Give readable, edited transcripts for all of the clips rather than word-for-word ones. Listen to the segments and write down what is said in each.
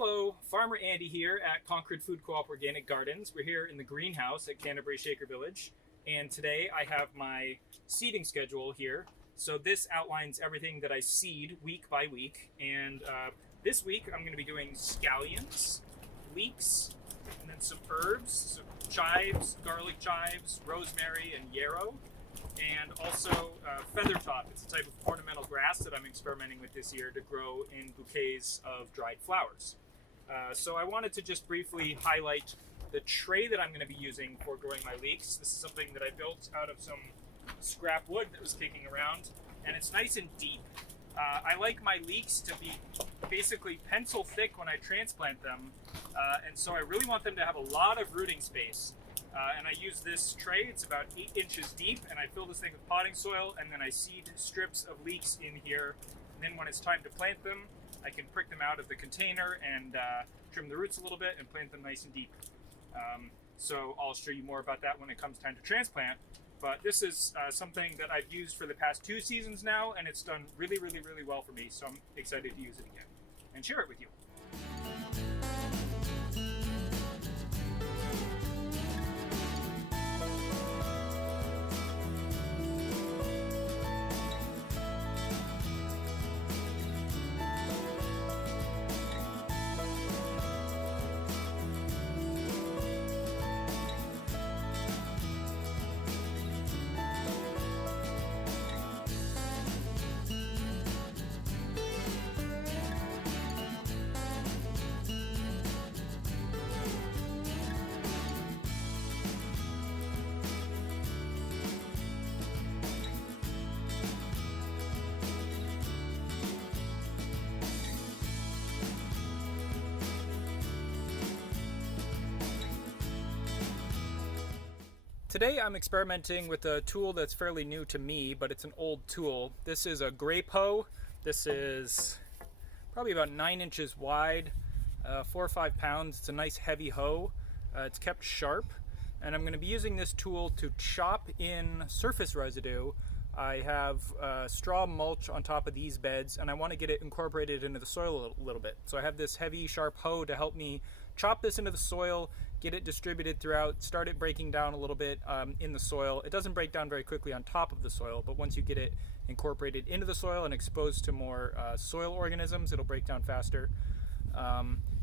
Hello, Farmer Andy here at Concord Food Co-op Organic Gardens. We're here in the greenhouse at Canterbury Shaker Village, and today I have my seeding schedule here. So this outlines everything that I seed week by week, and this week I'm going to be doing scallions, leeks, and then some herbs, some chives, garlic chives, rosemary, and yarrow, and also feathertop. It's a type of ornamental grass that I'm experimenting with this year to grow in bouquets of dried flowers. So I wanted to just briefly highlight the tray that I'm going to be using for growing my leeks. This is something that I built out of some scrap wood that was kicking around, and it's nice and deep. I like my leeks to be basically pencil thick when I transplant them, and so I really want them to have a lot of rooting space. And I use this tray. It's about 8 inches deep, and I fill this thing with potting soil, and then I seed strips of leeks in here. And then when it's time to plant them, I can prick them out of the container and trim the roots a little bit and plant them nice and deep. So I'll show you more about that when it comes time to transplant. But this is something that I've used for the past 2 seasons now, and it's done really, really, really well for me. So I'm excited to use it again and share it with you. Today I'm experimenting with a tool that's fairly new to me, but it's an old tool. This is a grape hoe. This is probably about 9 inches wide, 4 or 5 pounds. It's a nice heavy hoe. It's kept sharp, and I'm going to be using this tool to chop in surface residue. I have straw mulch on top of these beds, and I want to get it incorporated into the soil a little bit. So I have this heavy, sharp hoe to help me chop this into the soil, get it distributed throughout, start it breaking down a little bit in the soil. It doesn't break down very quickly on top of the soil, but once you get it incorporated into the soil and exposed to more soil organisms, it'll break down faster.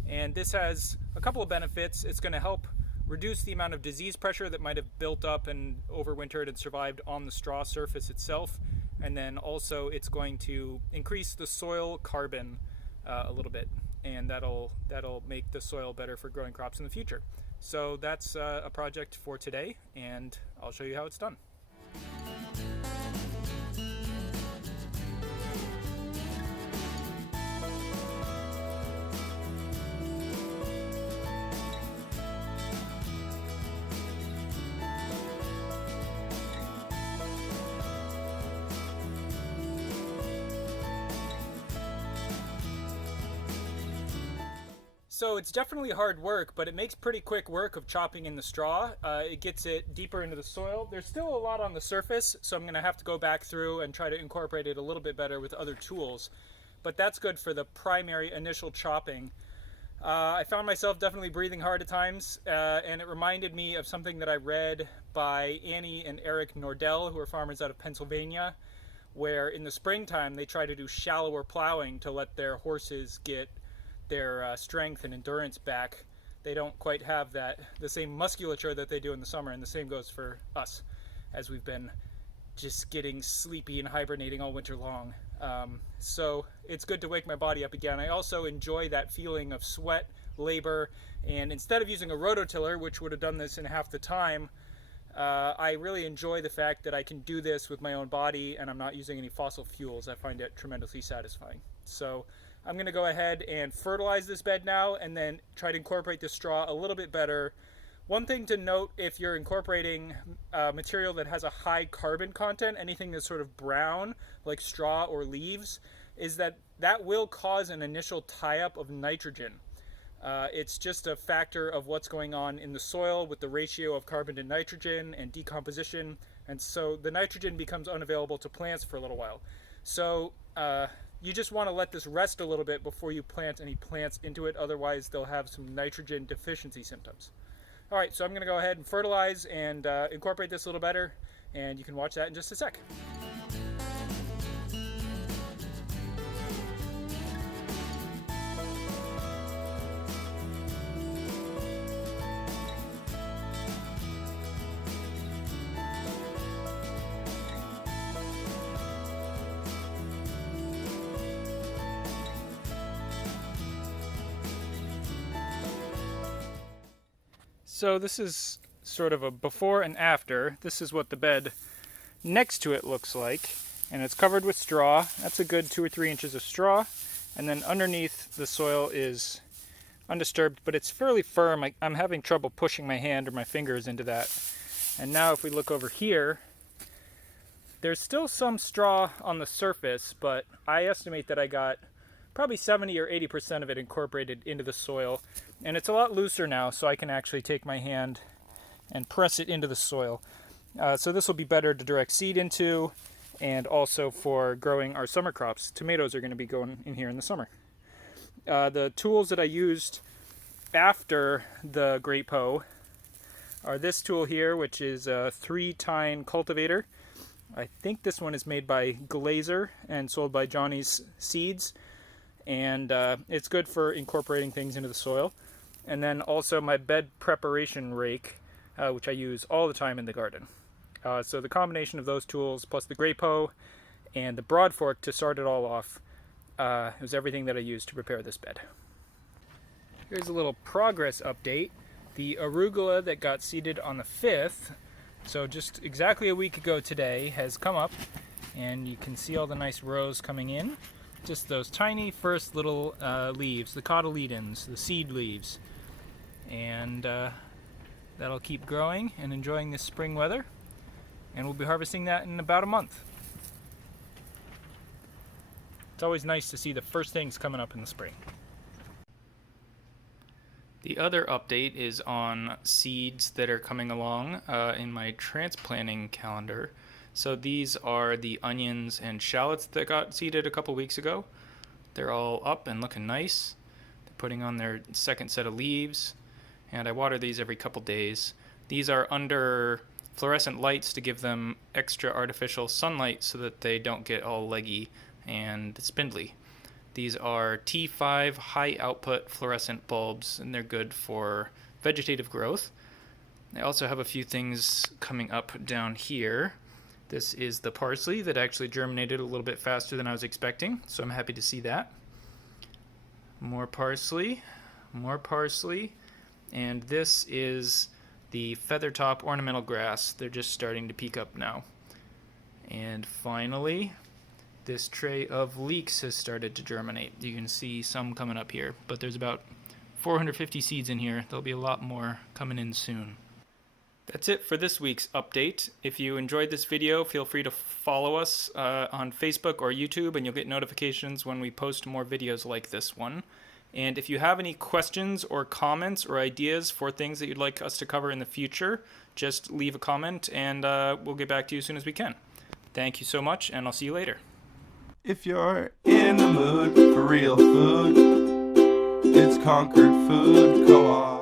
And this has a couple of benefits. It's going to help reduce the amount of disease pressure that might have built up and overwintered and survived on the straw surface itself. And then also it's going to increase the soil carbon a little bit, and that'll make the soil better for growing crops in the future. So that's a project for today, and I'll show you how it's done. So it's definitely hard work, but it makes pretty quick work of chopping in the straw. It gets it deeper into the soil. There's still a lot on the surface, so I'm going to have to go back through and try to incorporate it a little bit better with other tools. But that's good for the primary initial chopping. I found myself definitely breathing hard at times, and it reminded me of something that I read by Annie and Eric Nordell, who are farmers out of Pennsylvania, where in the springtime they try to do shallower plowing to let their horses get their strength and endurance back. They don't quite have the same musculature that they do in the summer, and the same goes for us, as we've been just getting sleepy and hibernating all winter long. So it's good to wake my body up again. I also enjoy that feeling of sweat, labor, and instead of using a rototiller, which would have done this in half the time, I really enjoy the fact that I can do this with my own body and I'm not using any fossil fuels. I find it tremendously satisfying. So I'm going to go ahead and fertilize this bed now and then try to incorporate the straw a little bit better. One thing to note, if you're incorporating material that has a high carbon content, anything that's sort of brown like straw or leaves, is that will cause an initial tie-up of nitrogen. It's just a factor of what's going on in the soil with the ratio of carbon to nitrogen and decomposition, and so the nitrogen becomes unavailable to plants for a little while. So You just want to let this rest a little bit before you plant any plants into it, otherwise they'll have some nitrogen deficiency symptoms. All right, so I'm going to go ahead and fertilize and incorporate this a little better, and you can watch that in just a sec. So this is sort of a before and after. This is what the bed next to it looks like, and it's covered with straw. That's a good 2 or 3 inches of straw, and then underneath the soil is undisturbed, but it's fairly firm. I'm having trouble pushing my hand or my fingers into that. And now if we look over here, there's still some straw on the surface, but I estimate that I got probably 70 or 80% of it incorporated into the soil. And it's a lot looser now, so I can actually take my hand and press it into the soil. So this will be better to direct seed into, and also for growing our summer crops. Tomatoes are going to be going in here in the summer. The tools that I used after the grape hoe are this tool here, which is a 3-tine cultivator. I think this one is made by Glazer and sold by Johnny's Seeds. And it's good for incorporating things into the soil. And then also my bed preparation rake, which I use all the time in the garden. So the combination of those tools plus the grape hoe and the broad fork to start it all off was everything that I used to prepare this bed. Here's a little progress update. The arugula that got seeded on the 5th, so just exactly a week ago today, has come up, and you can see all the nice rows coming in. Just those tiny first little leaves, the cotyledons, the seed leaves. And that'll keep growing and enjoying this spring weather. And we'll be harvesting that in about a month. It's always nice to see the first things coming up in the spring. The other update is on seeds that are coming along in my transplanting calendar. So these are the onions and shallots that got seeded a couple weeks ago. They're all up and looking nice. They're putting on their second set of leaves, and I water these every couple days. These are under fluorescent lights to give them extra artificial sunlight so that they don't get all leggy and spindly. These are T5 high output fluorescent bulbs, and they're good for vegetative growth. I also have a few things coming up down here. This is the parsley that actually germinated a little bit faster than I was expecting, so I'm happy to see that. More parsley, and this is the feathertop ornamental grass. They're just starting to peek up now. And finally, this tray of leeks has started to germinate. You can see some coming up here, but there's about 450 seeds in here. There'll be a lot more coming in soon. That's it for this week's update. If you enjoyed this video, feel free to follow us on Facebook or YouTube, and you'll get notifications when we post more videos like this one. And if you have any questions or comments or ideas for things that you'd like us to cover in the future, just leave a comment, and we'll get back to you as soon as we can. Thank you so much, and I'll see you later. If you're in the mood for real food, it's Concord Food Co-op.